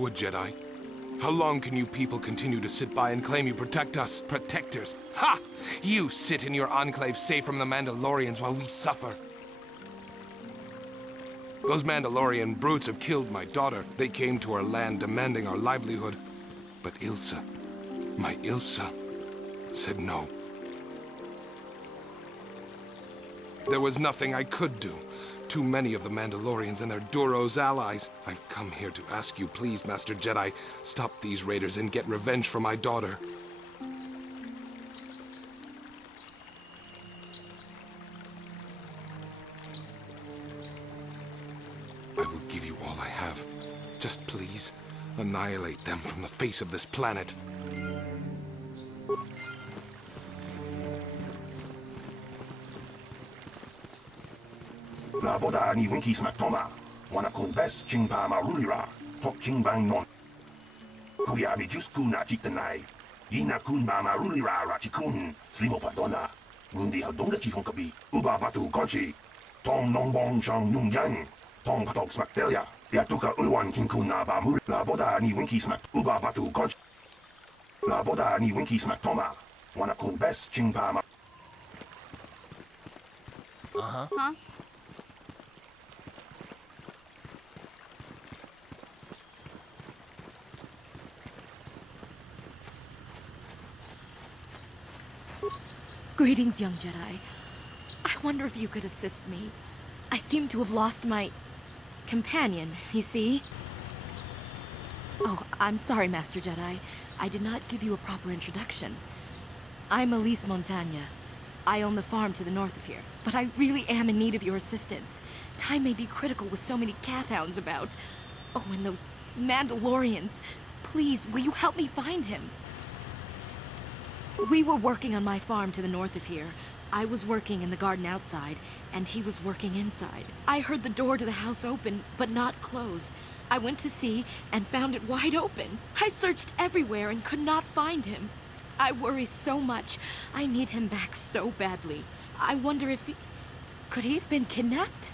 Would Jedi? How long can you people continue to sit by and claim you protect us? Protectors? Ha! You sit in your enclave safe from the Mandalorians while we suffer. Those Mandalorian brutes have killed my daughter. They came to our land demanding our livelihood. But Ilsa, my Ilsa, said no. There was nothing I could do. Too many of the Mandalorians and their Duros allies. I've come here to ask you, please, Master Jedi, stop these raiders and get revenge for my daughter. I will give you all I have. Just please, annihilate them from the face of this planet. Naboda ni Winky Smack Toma. Wana kun best chingpa marulira. Tok chingbang non. Kuya mi just kuna chitanai. Ina kun ma marulira rachikun. Slimo padona. Ngundi hadonga chihonkabi. Uba batu konchi. Tong nongbong shang nung yang. Tong patok smack delia. Yatuka ulwan kinkun na ba mur. Naboda ni Winky Smack. Uba batu konchi. Naboda ni Winky Smack Toma. Wana kun best chingpa ma. Huh? Greetings, young Jedi. I wonder if you could assist me. I seem to have lost my companion, you see? Oh, I'm sorry, Master Jedi. I did not give you a proper introduction. I'm Elise Montagna. I own the farm to the north of here, but I really am in need of your assistance. Time may be critical with so many Kathhounds about. Oh, and those Mandalorians. Please, will you help me find him? We were working on my farm to the north of here. I was working in the garden outside, and he was working inside. I heard the door to the house open, but not close. I went to see and found it wide open. I searched everywhere and could not find him. I worry so much. I need him back so badly. I wonder if he... Could he have been kidnapped?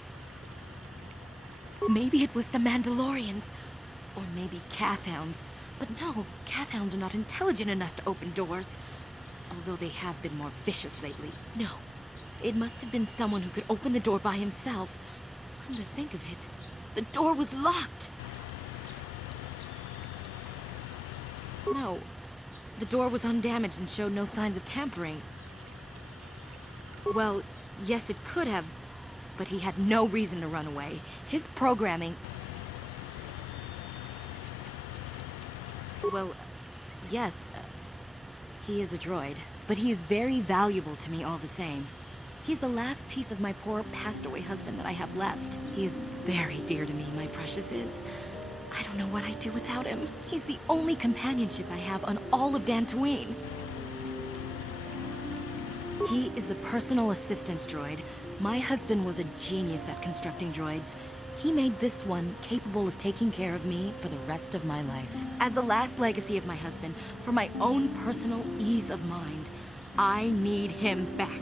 Maybe it was the Mandalorians. Or maybe Kathhounds. But no, Kathhounds are not intelligent enough to open doors. Although they have been more vicious lately. No. It must have been someone who could open the door by himself. Come to think of it, the door was locked. No. The door was undamaged and showed no signs of tampering. Well, yes, it could have, but he had no reason to run away. His programming... Well, yes, he is a droid, but he is very valuable to me all the same. He's the last piece of my poor passed-away husband that I have left. He is very dear to me, my precious is. I don't know what I'd do without him. He's the only companionship I have on all of Dantooine. He is a personal assistance droid. My husband was a genius at constructing droids. He made this one capable of taking care of me for the rest of my life. As the last legacy of my husband, for my own personal ease of mind, I need him back.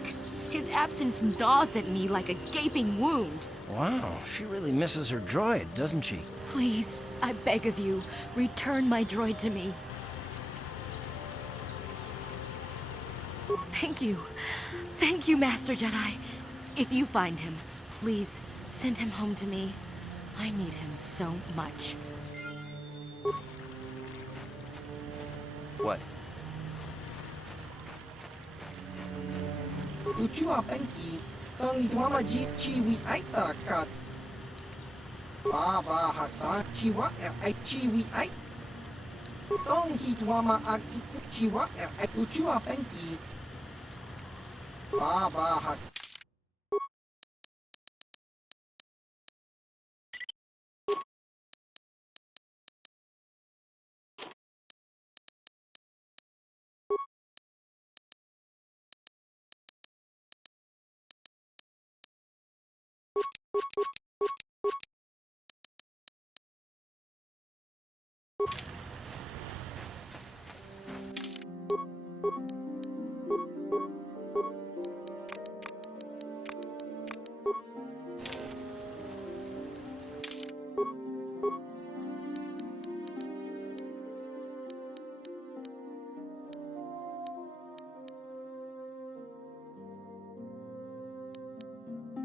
His absence gnaws at me like a gaping wound. Wow, she really misses her droid, doesn't she? Please, I beg of you, return my droid to me. Thank you. Thank you, Master Jedi. If you find him, please send him home to me. I need him so much. What? Uchiwa Penki, Tangi Dwamaji Chiwi Aita Kat. Baba Hassan Chiwa Chiwi Ait. Tong Hitwama Ag Chiwa Uchiwa Penki. Baba Hassan.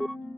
Sure.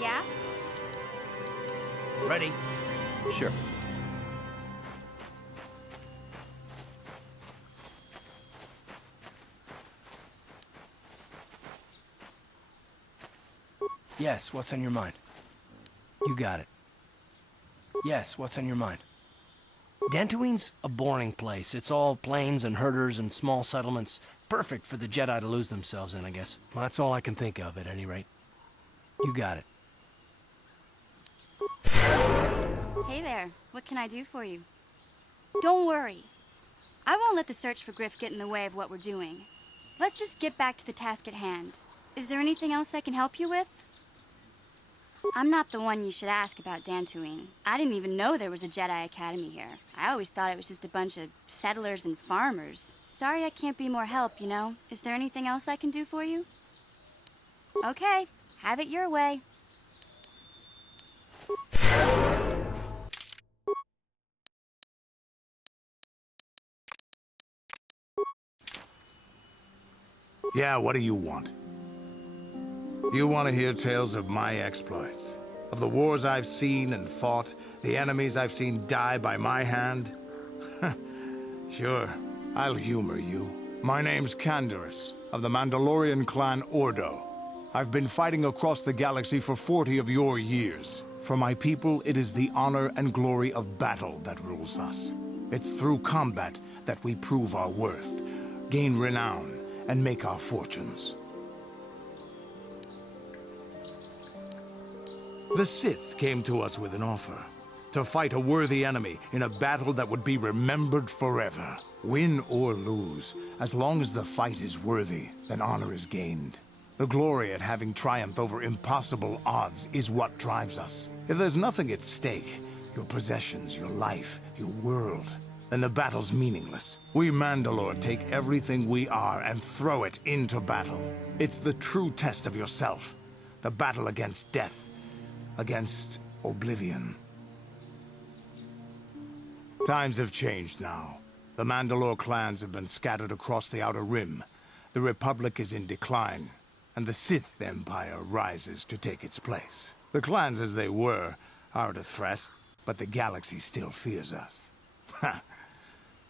Yeah? Ready? Sure. Yes, what's on your mind? You got it. Yes, what's on your mind? Dantooine's a boring place. It's all plains and herders and small settlements. Perfect for the Jedi to lose themselves in, I guess. Well, that's all I can think of, at any rate. You got it. Hey there, what can I do for you? Don't worry. I won't let the search for Griff get in the way of what we're doing. Let's just get back to the task at hand. Is there anything else I can help you with? I'm not the one you should ask about Dantooine. I didn't even know there was a Jedi Academy here. I always thought it was just a bunch of settlers and farmers. Sorry I can't be more help, you know? Is there anything else I can do for you? Okay, have it your way. Yeah, what do you want? You want to hear tales of my exploits? Of the wars I've seen and fought, the enemies I've seen die by my hand? Sure, I'll humor you. My name's Canderous, of the Mandalorian clan Ordo. I've been fighting across the galaxy for 40 of your years. For my people, it is the honor and glory of battle that rules us. It's through combat that we prove our worth, gain renown, and make our fortunes. The Sith came to us with an offer. To fight a worthy enemy in a battle that would be remembered forever. Win or lose, as long as the fight is worthy, then honor is gained. The glory at having triumphed over impossible odds is what drives us. If there's nothing at stake, your possessions, your life, your world, then the battle's meaningless. We Mandalore take everything we are and throw it into battle. It's the true test of yourself. The battle against death. Against oblivion. Times have changed now. The Mandalore clans have been scattered across the Outer Rim. The Republic is in decline, and the Sith Empire rises to take its place. The clans as they were aren't a threat, but the galaxy still fears us.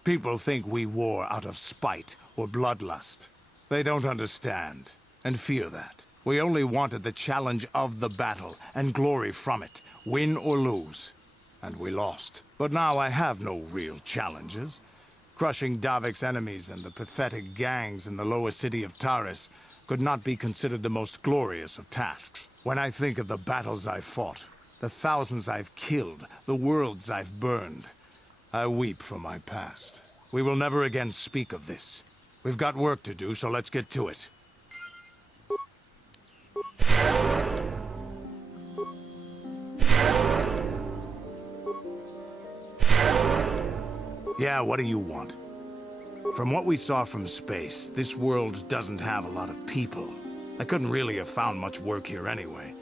People think we war out of spite or bloodlust. They don't understand, and fear that. We only wanted the challenge of the battle, and glory from it, win or lose. And we lost. But now I have no real challenges. Crushing Davik's enemies and the pathetic gangs in the lower city of Taris could not be considered the most glorious of tasks. When I think of the battles I've fought, the thousands I've killed, the worlds I've burned, I weep for my past. We will never again speak of this. We've got work to do, so let's get to it. Yeah, what do you want? From what we saw from space, this world doesn't have a lot of people. I couldn't really have found much work here anyway,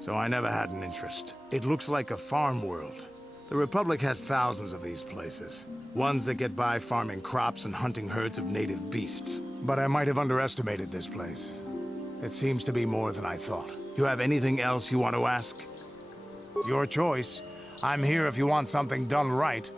so I never had an interest. It looks like a farm world. The Republic has thousands of these places. Ones that get by farming crops and hunting herds of native beasts. But I might have underestimated this place. It seems to be more than I thought. You have anything else you want to ask? Your choice. I'm here if you want something done right.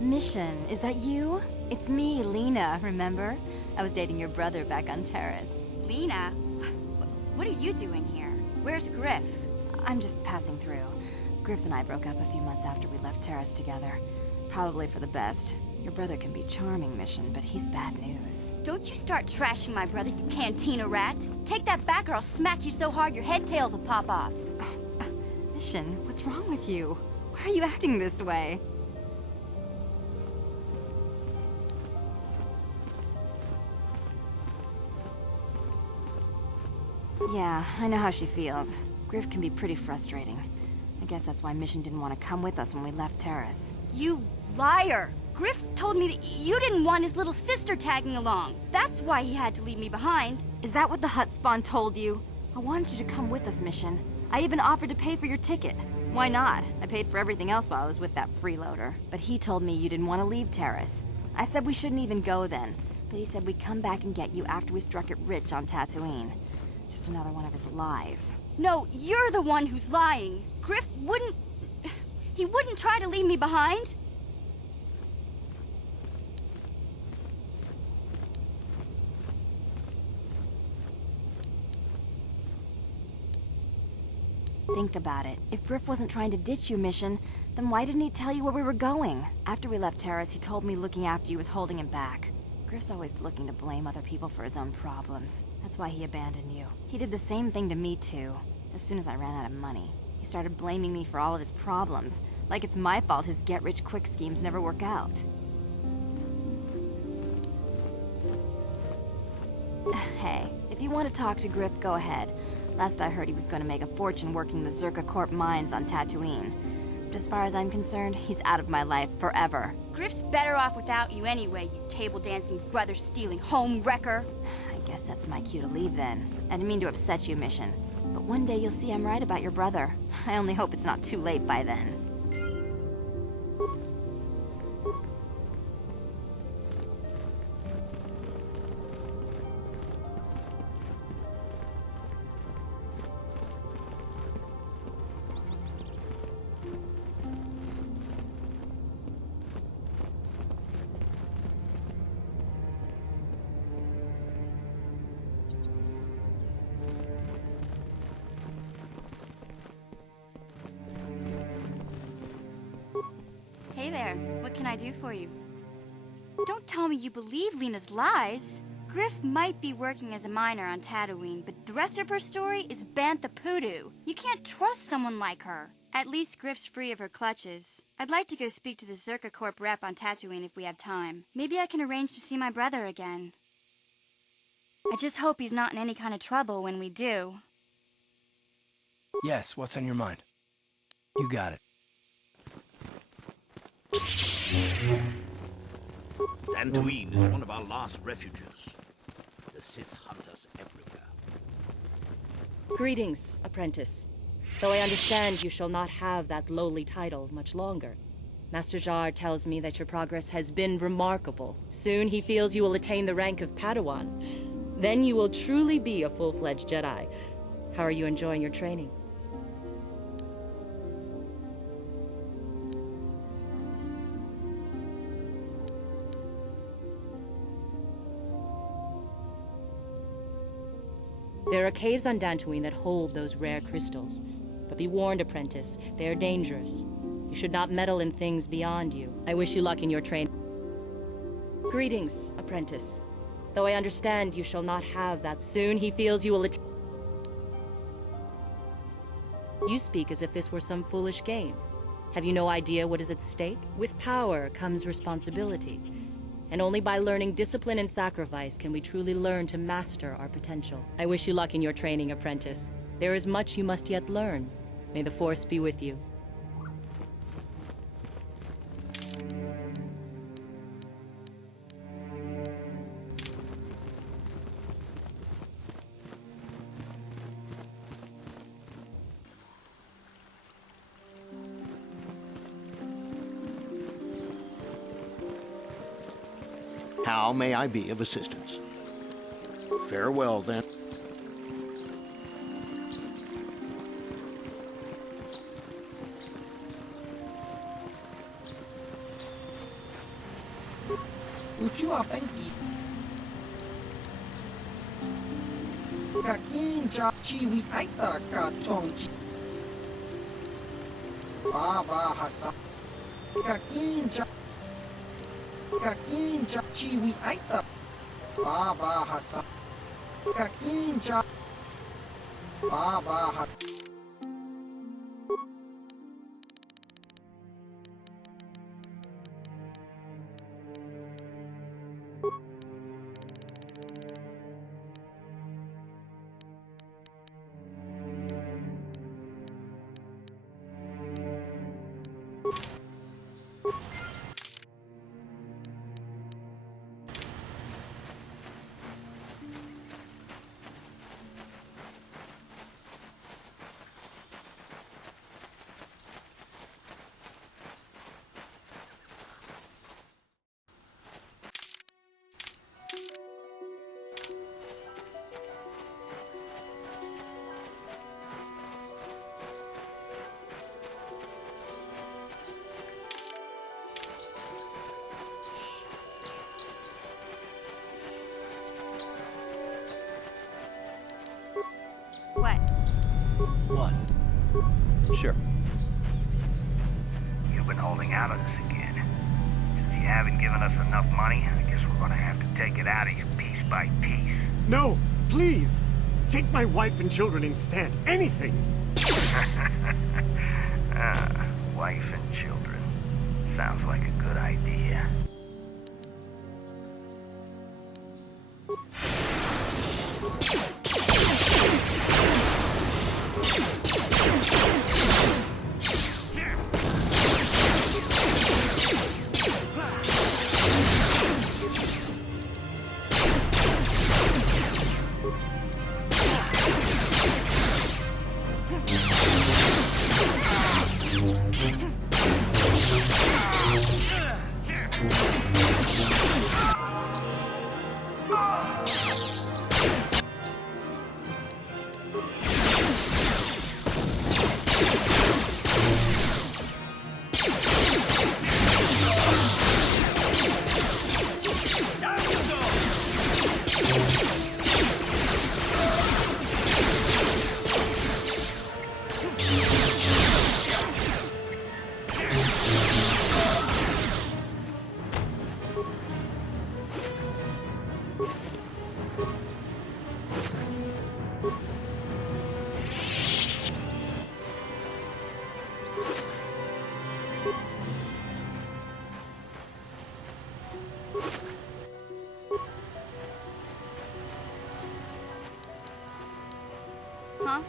Mission, is that you? It's me, Lena, remember? I was dating your brother back on Terrace. Lena? What are you doing here? Where's Griff? I'm just passing through. Griff and I broke up a few months after we left Terrace together. Probably for the best. Your brother can be charming, Mission, but he's bad news. Don't you start trashing my brother, you cantina rat! Take that back or I'll smack you so hard your head tails will pop off! Mission, what's wrong with you? Why are you acting this way? Yeah, I know how she feels. Griff can be pretty frustrating. I guess that's why Mission didn't want to come with us when we left Terrace. You liar! Griff told me that you didn't want his little sister tagging along. That's why he had to leave me behind. Is that what the Hut Spawn told you? I wanted you to come with us, Mission. I even offered to pay for your ticket. Why not? I paid for everything else while I was with that freeloader. But he told me you didn't want to leave Terrace. I said we shouldn't even go then. But he said we'd come back and get you after we struck it rich on Tatooine. Just another one of his lies. No, you're the one who's lying. Griff wouldn't... He wouldn't try to leave me behind. Think about it. If Griff wasn't trying to ditch you, Mission, then why didn't he tell you where we were going? After we left Terrace, he told me looking after you was holding him back. Griff's always looking to blame other people for his own problems. That's why he abandoned you. He did the same thing to me, too. As soon as I ran out of money, he started blaming me for all of his problems. Like it's my fault his get-rich-quick schemes never work out. Hey, if you want to talk to Griff, go ahead. Last I heard, he was going to make a fortune working the Zerka Corp mines on Tatooine. But as far as I'm concerned, he's out of my life forever. Griff's better off without you anyway, you table-dancing, brother-stealing home wrecker. I guess that's my cue to leave then. I didn't mean to upset you, Mission. But one day you'll see I'm right about your brother. I only hope it's not too late by then. Hey there, what can I do for you? Don't tell me you believe Lena's lies. Griff might be working as a miner on Tatooine, but the rest of her story is Bantha Poodoo. You can't trust someone like her. At least Griff's free of her clutches. I'd like to go speak to the Zerka Corp rep on Tatooine if we have time. Maybe I can arrange to see my brother again. I just hope he's not in any kind of trouble when we do. Yes, what's on your mind? You got it. Dantooine is one of our last refuges. The Sith hunt us everywhere. Greetings, apprentice. Though I understand you shall not have that lowly title much longer. Master Jar tells me that your progress has been remarkable. Soon he feels you will attain the rank of Padawan. Then you will truly be a full-fledged Jedi. How are you enjoying your training? There are caves on Dantooine that hold those rare crystals. But be warned, apprentice, they are dangerous. You should not meddle in things beyond you. I wish you luck in your training. Greetings, apprentice. Though I understand you shall not have that. Soon he feels you will You speak as if this were some foolish game. Have you no idea what is at stake? With power comes responsibility. And only by learning discipline and sacrifice can we truly learn to master our potential. I wish you luck in your training, apprentice. There is much you must yet learn. May the Force be with you. How may I be of assistance? Farewell, then. Uchiwa Penki. Kakinja Chiwi Aita Ka Chongchi. Baba Hasa. Kakinja Chiwi Aita. Baba Hasa. Kakinja Baba Hasa. What? What? Sure. You've been holding out on us again. Since you haven't given us enough money, I guess we're gonna have to take it out of you piece by piece. No, please! Take my wife and children instead. Anything! Wife and children. Sounds like a good idea. Huh?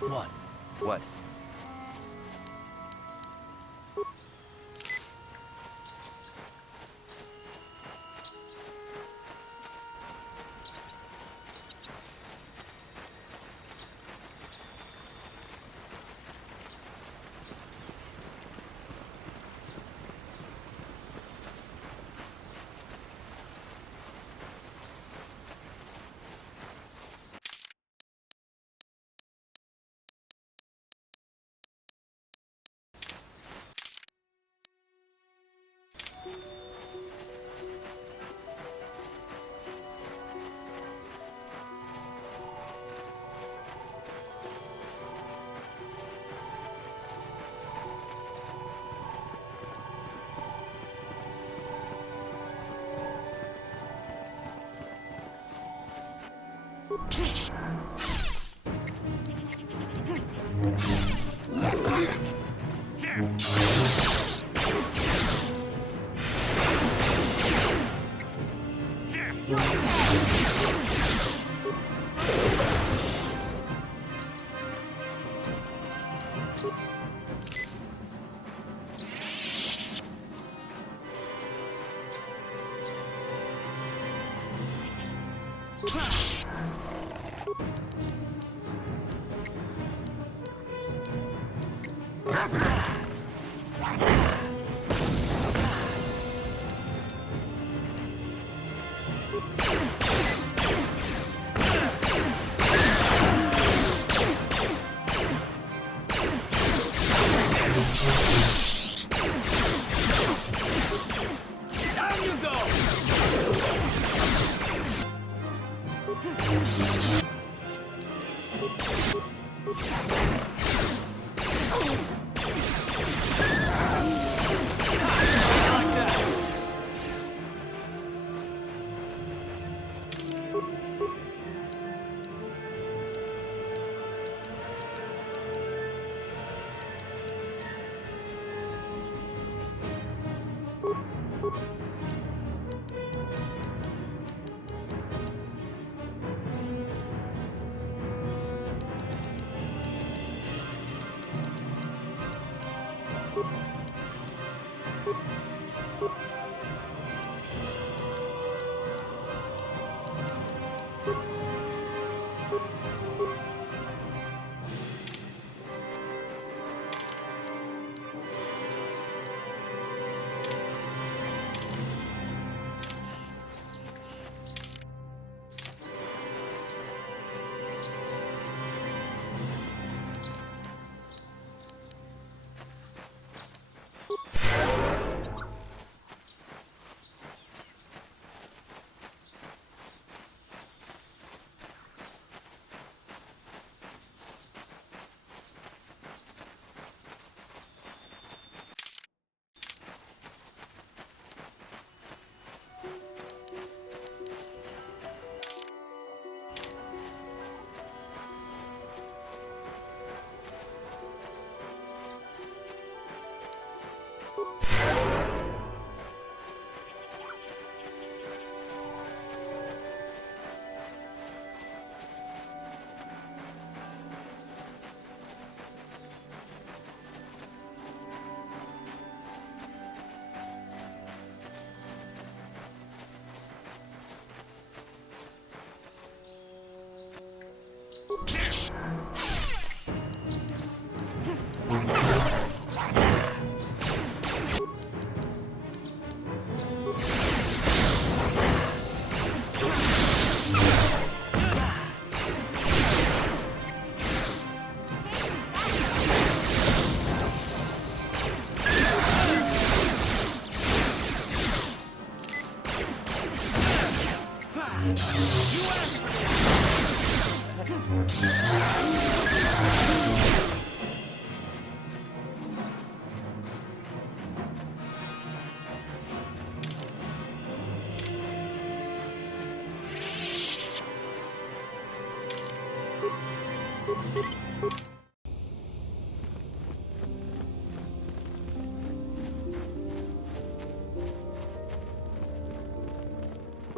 What? What?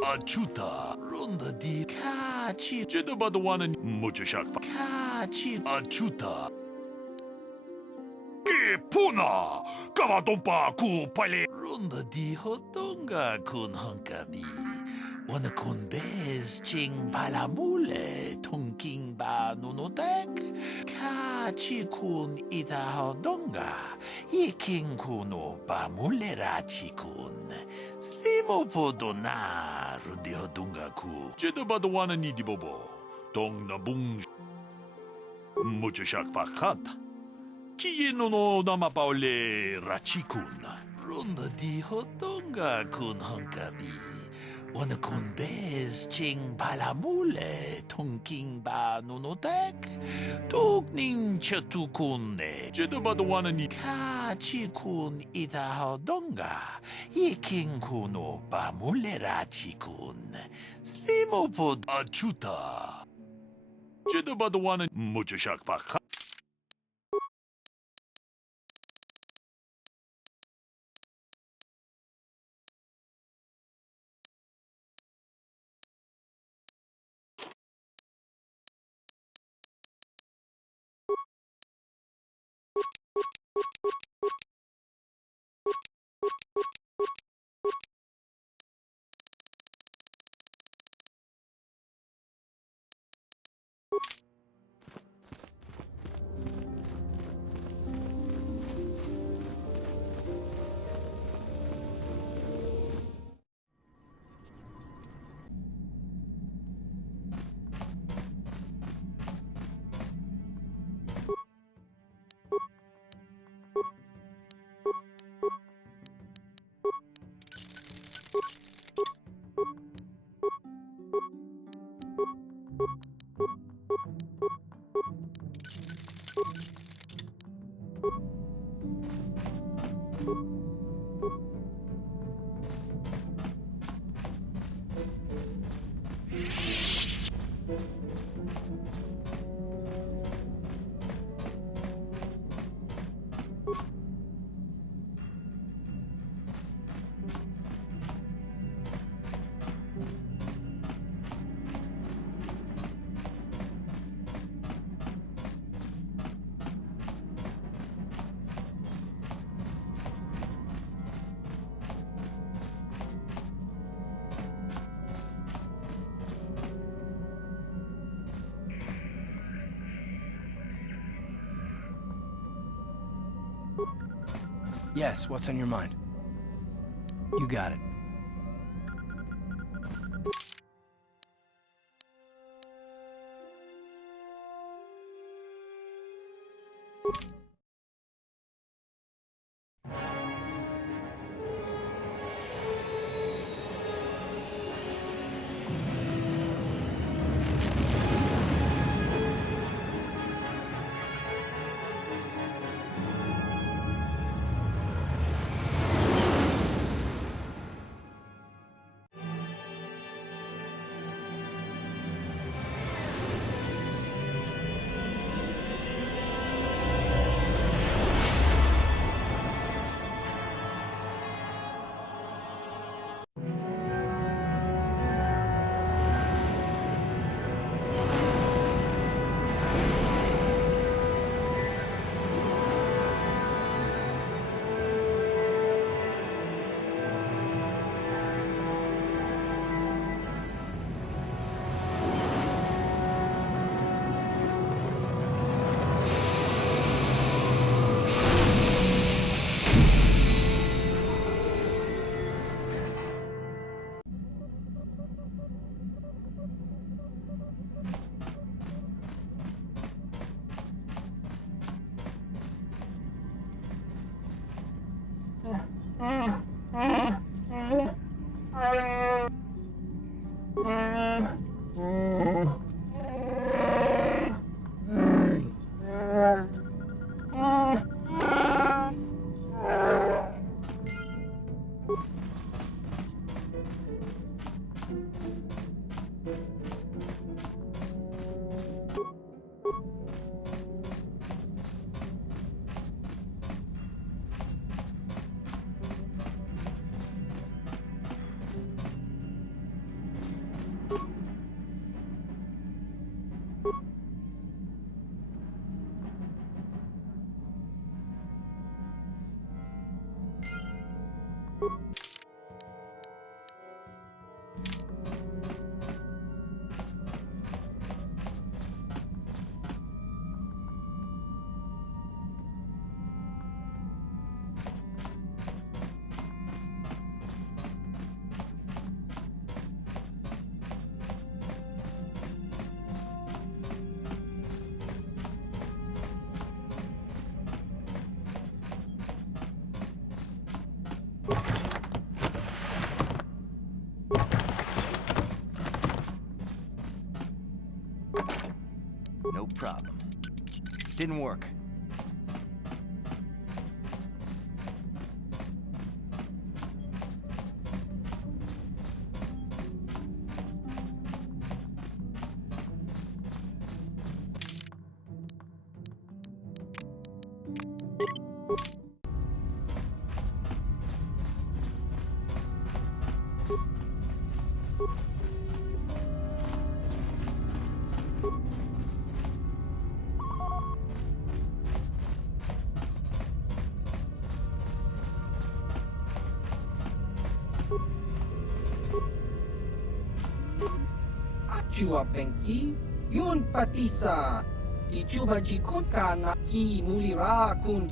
Achuta, ronda di kachi, jedabadawana muchashakpa. Kachi, achuta. Puna, kavadompa ku pale. Ronda di hodonga kun hunkabi. Wana kun bez ching palamule, tunking ba nunotek. Kachi kun ita hodonga. Iking kuno ba mulerachi kun. Slimo podona rundi hodunga ku. Jedabadawana ni dibobo. Dong nabung. Muchashak pakata. Kieno no namapaole rachikun. Ronda di hodonga kun hunkabi. Wana kun bez ching palamule tunking ba nunotek. Tukning chatukune. Jedabadawana ni kachi kun ita hodonga. Iking kuno ba mulerachi kun. Slimo pod achuta. Jedi Badawan Muchashak Baka. Yes, what's on your mind? You got it. No problem. Didn't work. Achua Penki, Yun Patisa, Tichuba Jikunka na Ki Mulira Kun.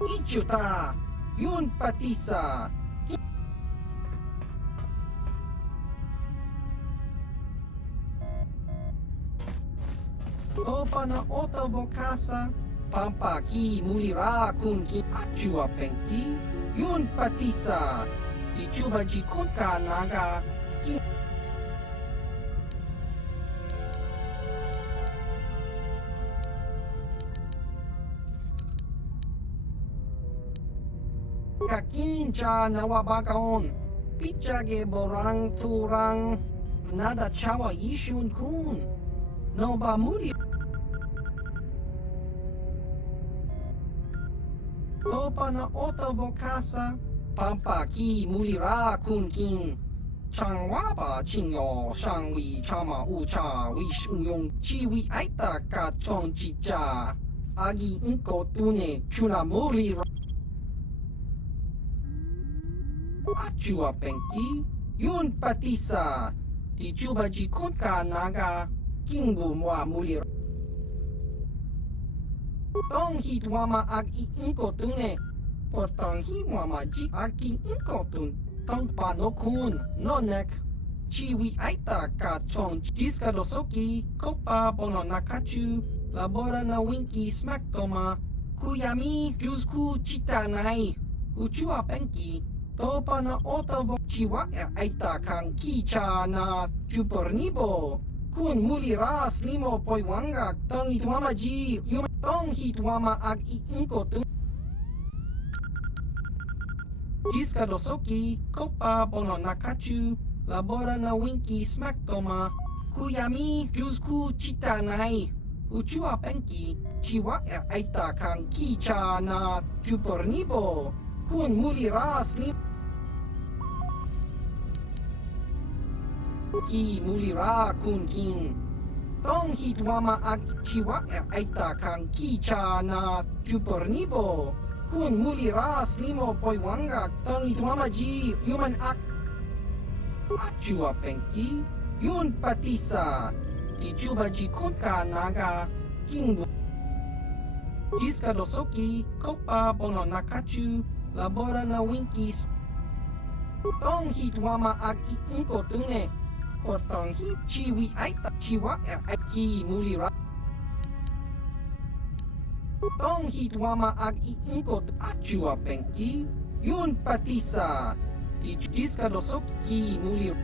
Ichuta, Yun Patisa. Topa na otavokasa, pampa ki mulira kun ki achua pengti, yun patisa, di chuba jikunka naga, ki kakincha nawabakaon, pichage borang turang, nada chawa yishun kun, no ba muri. Topa na otavokasa, pampa ki mulira kun kin. Changwaba chinyo, shangwi chama ucha, wish uyong chiwi aita ka chong chicha. Agi inko tune chuna mulira. Achua pengti, yun patisa, di chuba jikunka naga, kingbu mwa mulira. Tong hit wama ag inko tune, portang hi wama ji agi inko tun, tong panokun, nonek, chiwi aita ka chong jiska dosoki, kopa bono nakachu, labora na winki smack toma, kuyami jusku chitanai, uchua penki, topa na otavo chiwa aita kang kicha na chupornibo, kun mulira slimo poiwanga, tong itwama ji, tong hitwama ag inko tu. Jiska dosoki, kopa bono nakachu, labora na winki smack toma, kuyami jusku chitanai, uchua penki, chiwa aita kang kicha na chupornibo, kun mulira slim. Ki mulira kun kin. Tong hitwama ag chiwa aita kang kicha na chupornibo, kun mulira slimo poiwanga, tong hitwama ji human ak. Achua pengti, yun patisa, di chuba jikunka naga, kingbu. Jiska dosoki, kopa bono nakachu, labora na winkis. Tong hitwama ag inko tune, portang hi chiwi aita chiwa ki mulira. Tong hitwama ag inko achua pengti, yun patisa, di jiska dosok ki mulira.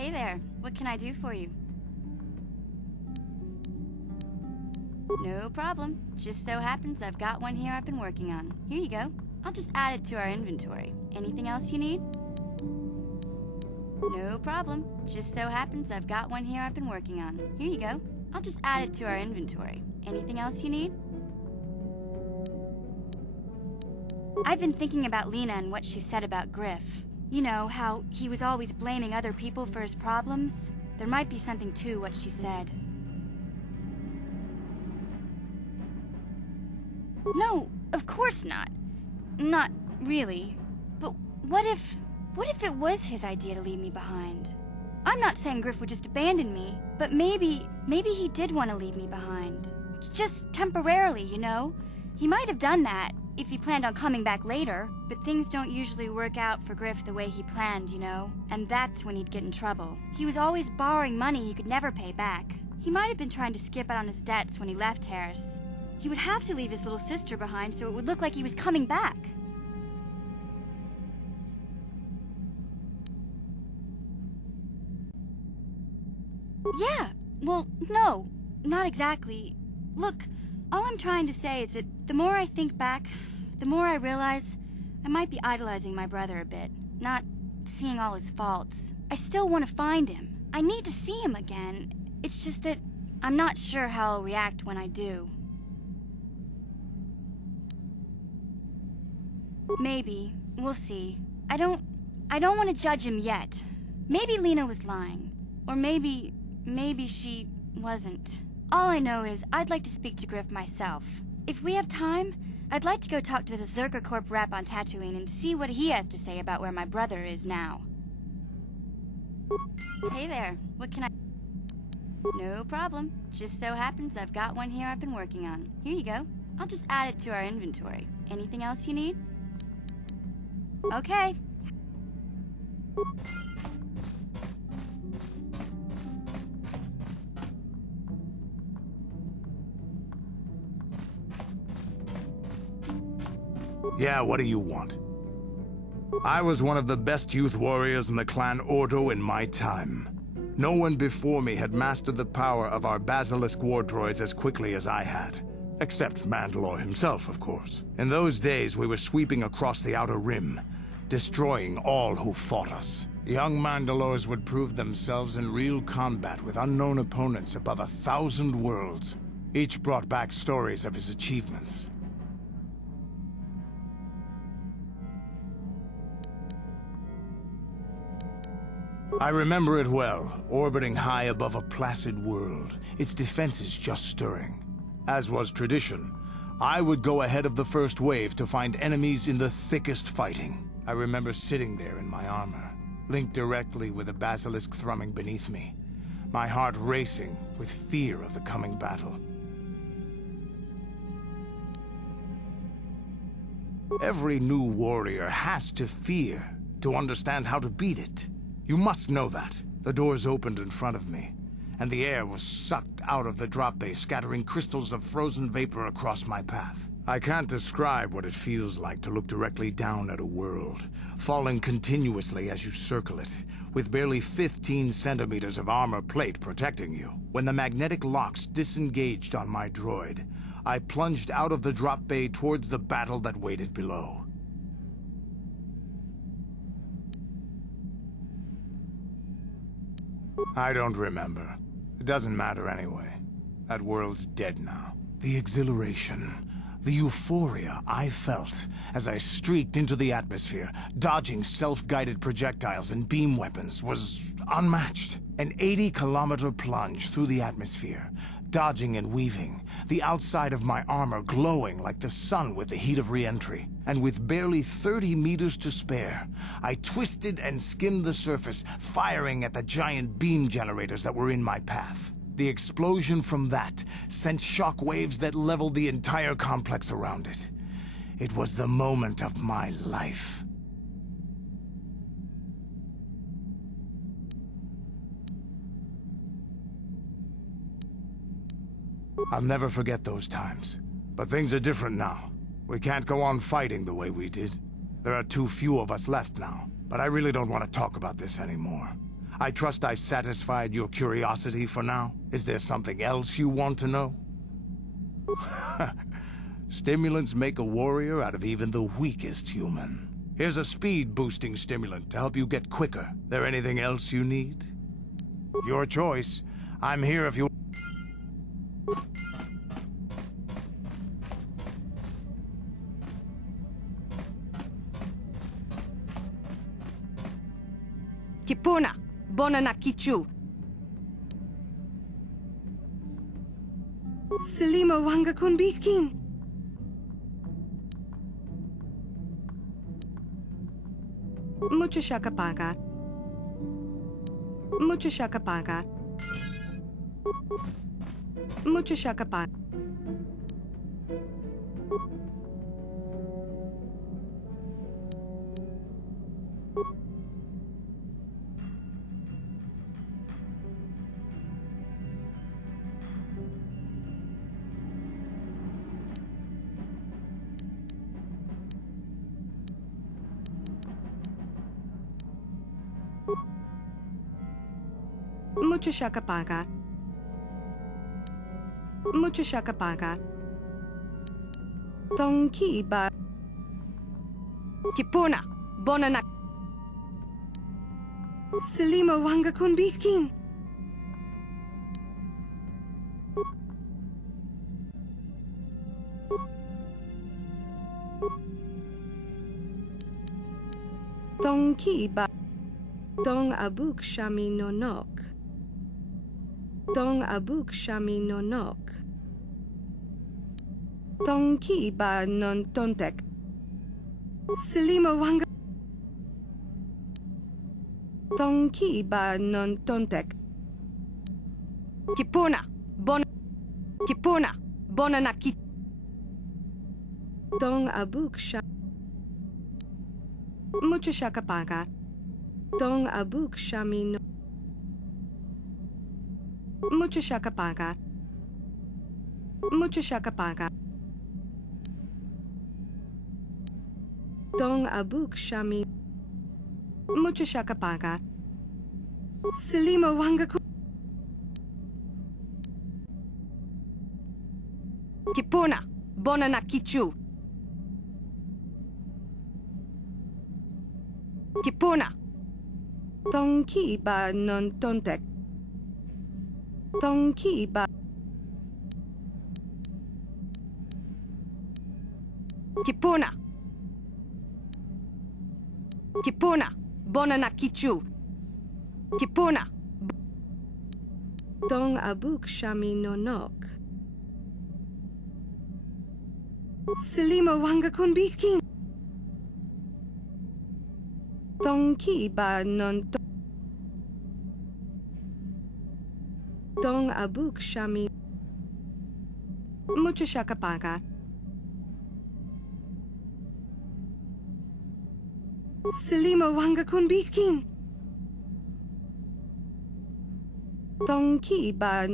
Hey there, what can I do for you? No problem. Just so happens I've got one here I've been working on. Here you go. I'll just add it to our inventory. Anything else you need? No problem. Just so happens I've got one here I've been working on. Here you go. I'll just add it to our inventory. Anything else you need? I've been thinking about Lena and what she said about Griff. You know, how he was always blaming other people for his problems? There might be something to what she said. No, of course not. Not really. But what if it was his idea to leave me behind? I'm not saying Griff would just abandon me, but maybe he did want to leave me behind. Just temporarily, you know? He might have done that if he planned on coming back later, but things don't usually work out for Griff the way he planned, you know? And that's when he'd get in trouble. He was always borrowing money he could never pay back. He might have been trying to skip out on his debts when he left Harris. He would have to leave his little sister behind so it would look like he was coming back. Yeah, well, no, not exactly. Look, all I'm trying to say is that the more I think back, the more I realize I might be idolizing my brother a bit, not seeing all his faults. I still want to find him. I need to see him again. It's just that I'm not sure how I'll react when I do. Maybe. We'll see. I don't want to judge him yet. Maybe Lena was lying. Or maybe she wasn't. All I know is I'd like to speak to Griff myself. If we have time, I'd like to go talk to the Zerka Corp rep on Tatooine and see what he has to say about where my brother is now. Hey there, what can I... No problem. Just so happens I've got one here I've been working on. Here you go. I'll just add it to our inventory. Anything else you need? Okay. Yeah, what do you want? I was one of the best youth warriors in the clan Ordo in my time. No one before me had mastered the power of our Basilisk war droids as quickly as I had. Except Mandalore himself, of course. In those days, we were sweeping across the Outer Rim, destroying all who fought us. Young Mandalores would prove themselves in real combat with unknown opponents above 1,000 worlds. Each brought back stories of his achievements. I remember it well, orbiting high above a placid world, its defenses just stirring. As was tradition, I would go ahead of the first wave to find enemies in the thickest fighting. I remember sitting there in my armor, linked directly with the basilisk thrumming beneath me, my heart racing with fear of the coming battle. Every new warrior has to fear to understand how to beat it. You must know that. The doors opened in front of me, and the air was sucked out of the drop bay, scattering crystals of frozen vapor across my path. I can't describe what it feels like to look directly down at a world, falling continuously as you circle it, with barely 15 centimeters of armor plate protecting you. When the magnetic locks disengaged on my droid, I plunged out of the drop bay towards the battle that waited below. I don't remember. It doesn't matter anyway. That world's dead now. The exhilaration, the euphoria I felt as I streaked into the atmosphere, dodging self-guided projectiles and beam weapons, was unmatched. An 80-kilometer plunge through the atmosphere, dodging and weaving, the outside of my armor glowing like the sun with the heat of re-entry. And with barely 30 meters to spare, I twisted and skimmed the surface, firing at the giant beam generators that were in my path. The explosion from that sent shock waves that leveled the entire complex around it. It was the moment of my life. I'll never forget those times. But things are different now. We can't go on fighting the way we did. There are too few of us left now. But I really don't want to talk about this anymore. I trust I've satisfied your curiosity for now. Is there something else you want to know? Stimulants make a warrior out of even the weakest human. Here's a speed-boosting stimulant to help you get quicker. There anything else you need? Your choice. I'm here if you... Kipuna, bona na kichu. Selima wanga kun bitkin. Mucho shakapaga. Mucho shakapaga. Mucho shakapaga. Mucho shakapaga. Mucho shakapaga. Tonki ba. Kipuna, bona na. Selima wanga kun bitkin. Tonki ba. Tong abuk shami nonok. Tong abuk shami nonok. Tong ki ba non tontek. Selima wanga. Tong ki ba non tontek. Kipuna, bona. Kipuna, bona na ki. Tong abuk shami. Mucho shakapaga. Tong abuk shami no. Mucho shakapaga. Mucho shakapaga. Tong abuk shami. Mucho shakapaga. Selima wanga ku. Kipuna, bona na kichu. Kipuna. Tong ki ba non tontek. Tong ki ba. Kipuna. Kipuna, bona na kichu. Kipuna. Tong abuk shami nonok. Selima wanga kun bitkin. Tong ki ba non to. Tong abuk shami. Mucho shakapaga. Selima wanga kun bitkin. Tong ki ba.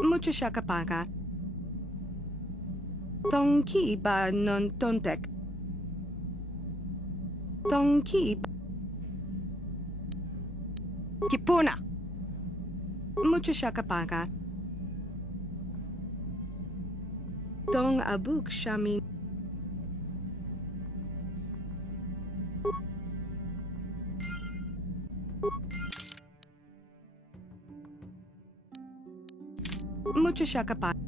Mucho shakapaga. Tong ki ba non tontek. Tong ki. Kipuna. Mucho shakapaga. Tong abuk shami. Mucho shakapaga.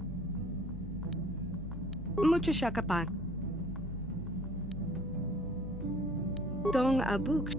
Mucho shakapaga. Tong abuk.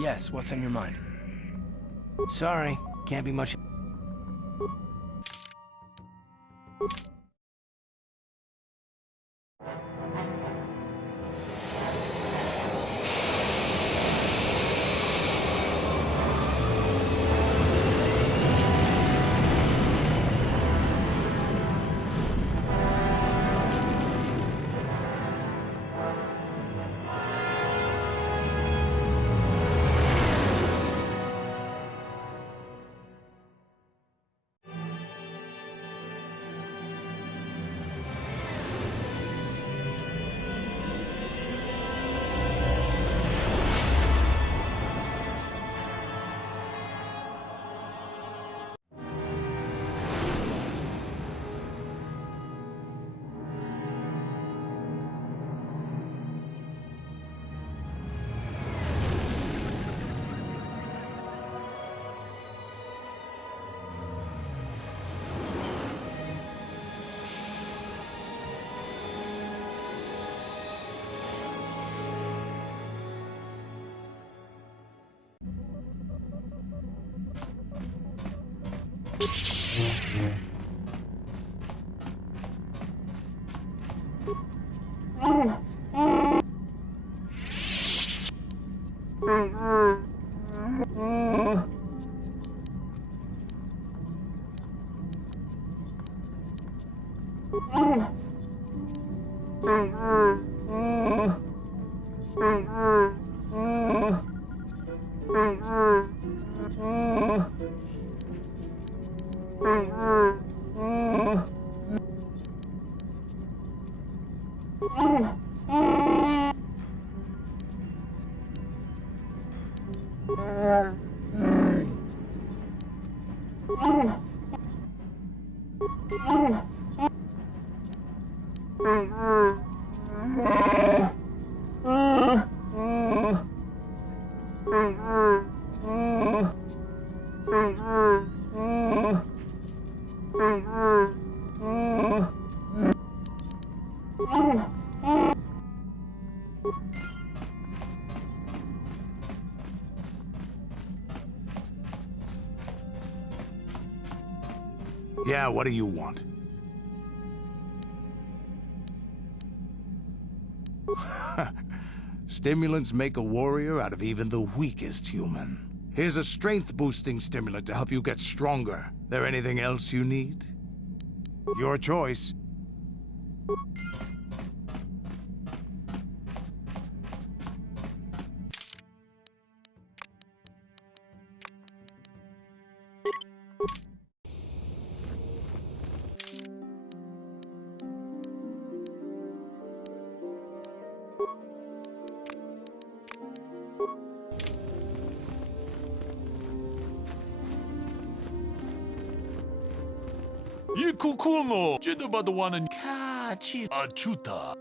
Yes, what's on your mind? Sorry, can't be much Yeah, what do you want? Stimulants make a warrior out of even the weakest human. Here's a strength-boosting stimulant to help you get stronger. There anything else you need? Your choice. 이 쿠쿠노 제대봐도 와는 카치 아추타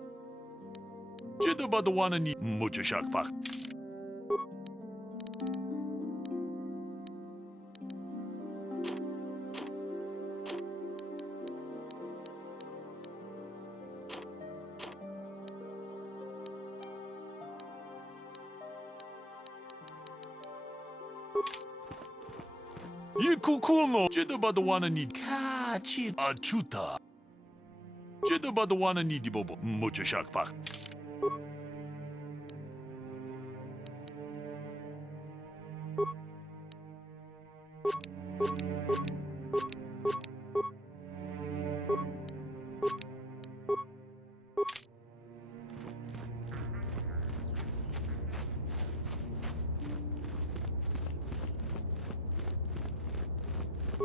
제대봐도 와는 이 무주샥박 이 쿠쿠노 제대봐도 와는 이 카치 아추타 제대봐도 와는 이 디보보 무주샥박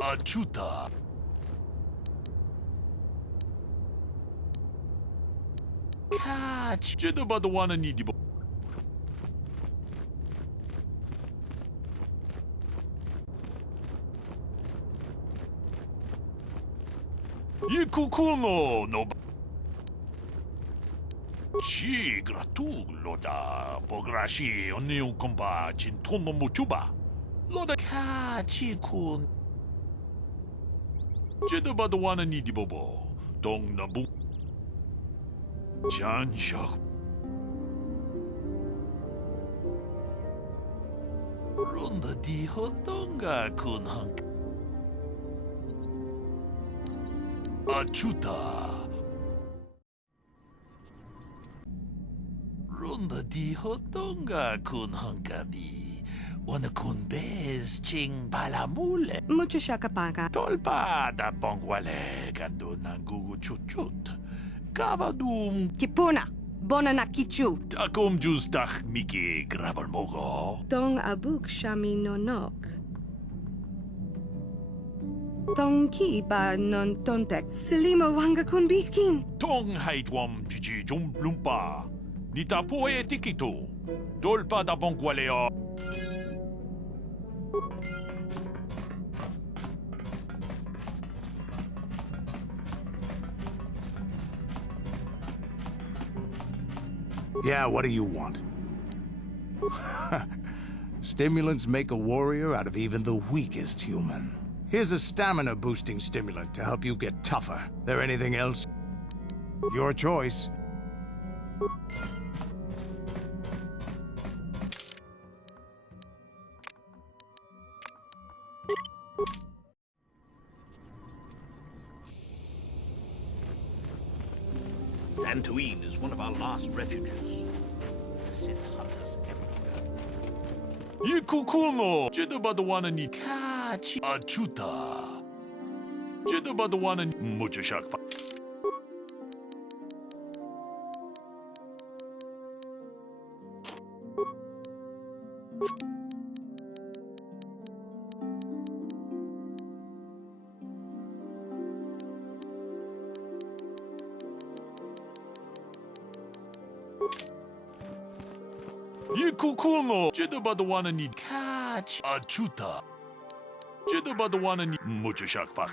아추타 카치 제대봐도 와는 이 디보 이 쿠쿠노 노바 시 그라투 로다 보그라시 언니용 콤바 진톤노 무추바 로다 카치군 제대봐도 와는 이 디보보 동남부 잔샥 론다 디호동가 군항 아추타 론다 디호동가 군항가비 Una kun bez ching balamule. Mucho shakapaka. Tolpa da pongwale kando nangugu chut. Kavadum. Tipuna. Bona na kichu. Takum justach miki grabal mogo. Tong abuk shami nonok. Tong ki ba non tontek. Silimo wanga kun bikin. Tong haitwam jiji jumplumpa. Nita poe tikito. Tolpa da pongwale. Yeah, what do you want? Stimulants make a warrior out of even the weakest human. Here's a stamina-boosting stimulant to help you get tougher. There anything else? Your choice. Dantooine is one of our last refuges. The Sith hunt us everywhere. 이 쿠쿠노 제드바도와는 이 카치 아추타 제드바도와는 무주샥 이 쿠쿠노 제드바도와는 이 카치 아추타 제드바도와는 이 무주샥 박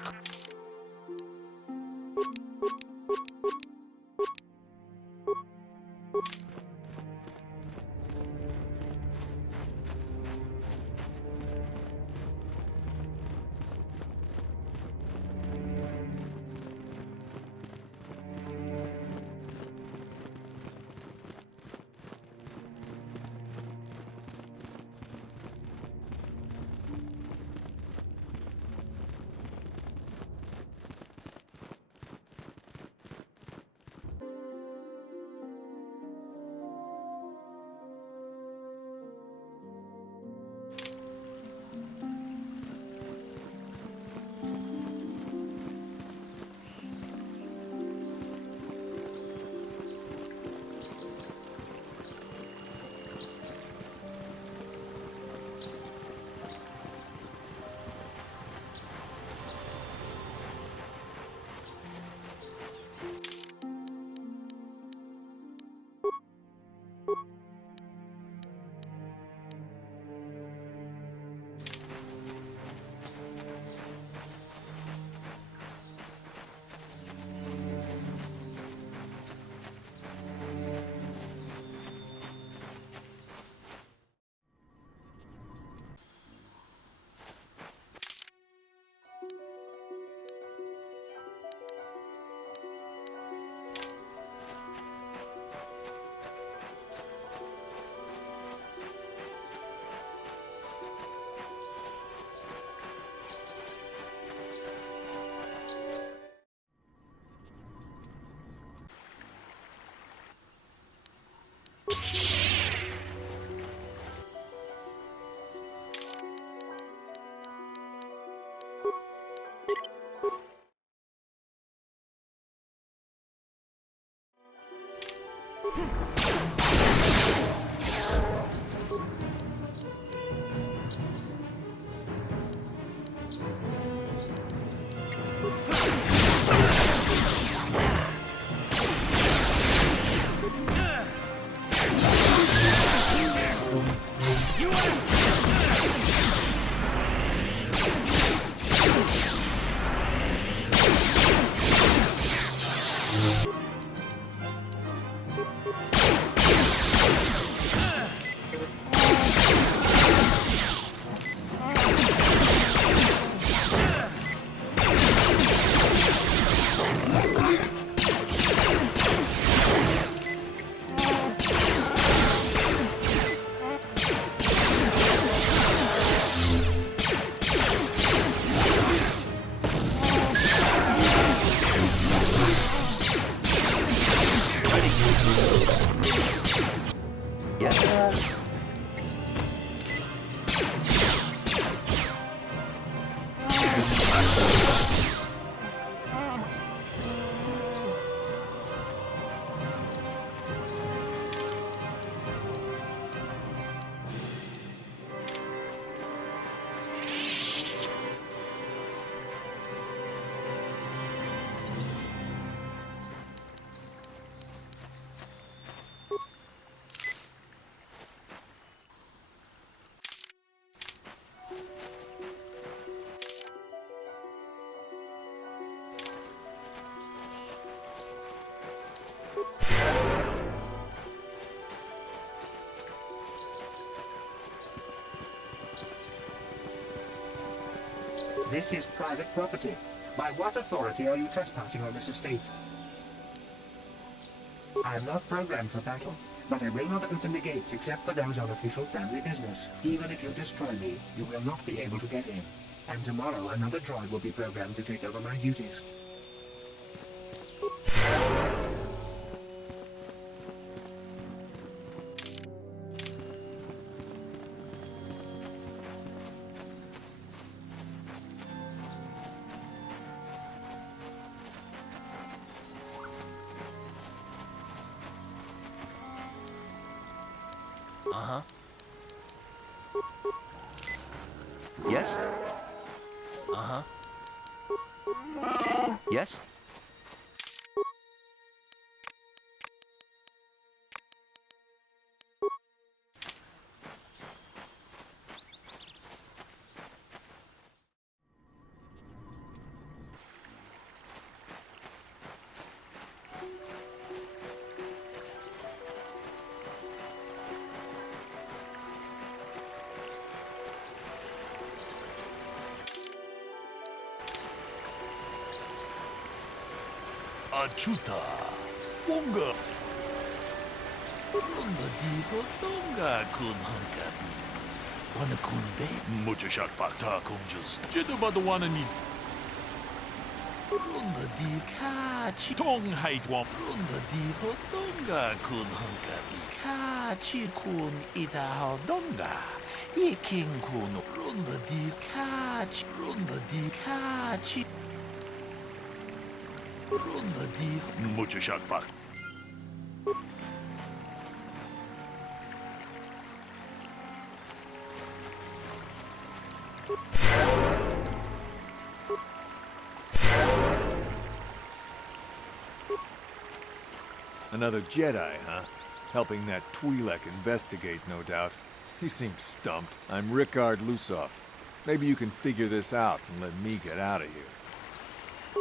This is private property. By what authority are you trespassing on this estate? I am not programmed for battle, but I will not open the gates except for those on official family business. Even if you destroy me, you will not be able to get in. And tomorrow another droid will be programmed to take over my duties. Uh-huh. Yes? Uh-huh. Yes? Achuta. Unga. Ronda digo donga kun hankabi. Wana kun be. Mucha shak bakta kun just. Jeda badawana ni. Ronda di kachi. Tong haitwam. Ronda digo donga kun hankabi. Kachi kun ita donga. Iking kun. Ronda di kachi. Ronda di kachi. Ronda di. Mucha shak bak. Another Jedi, huh? Helping that Twi'lek investigate, no doubt. He seems stumped. I'm Rickard Lusoff. Maybe you can figure this out and let me get out of here.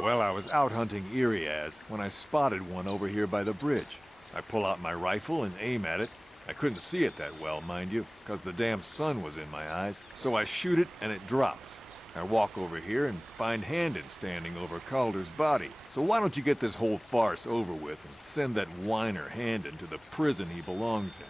Well, I was out hunting Iriaz when I spotted one over here by the bridge. I pull out my rifle and aim at it. I couldn't see it that well, mind you, because the damn sun was in my eyes. So I shoot it and it drops. I walk over here and find Handon standing over Calder's body. So why don't you get this whole farce over with and send that whiner Handon to the prison he belongs in?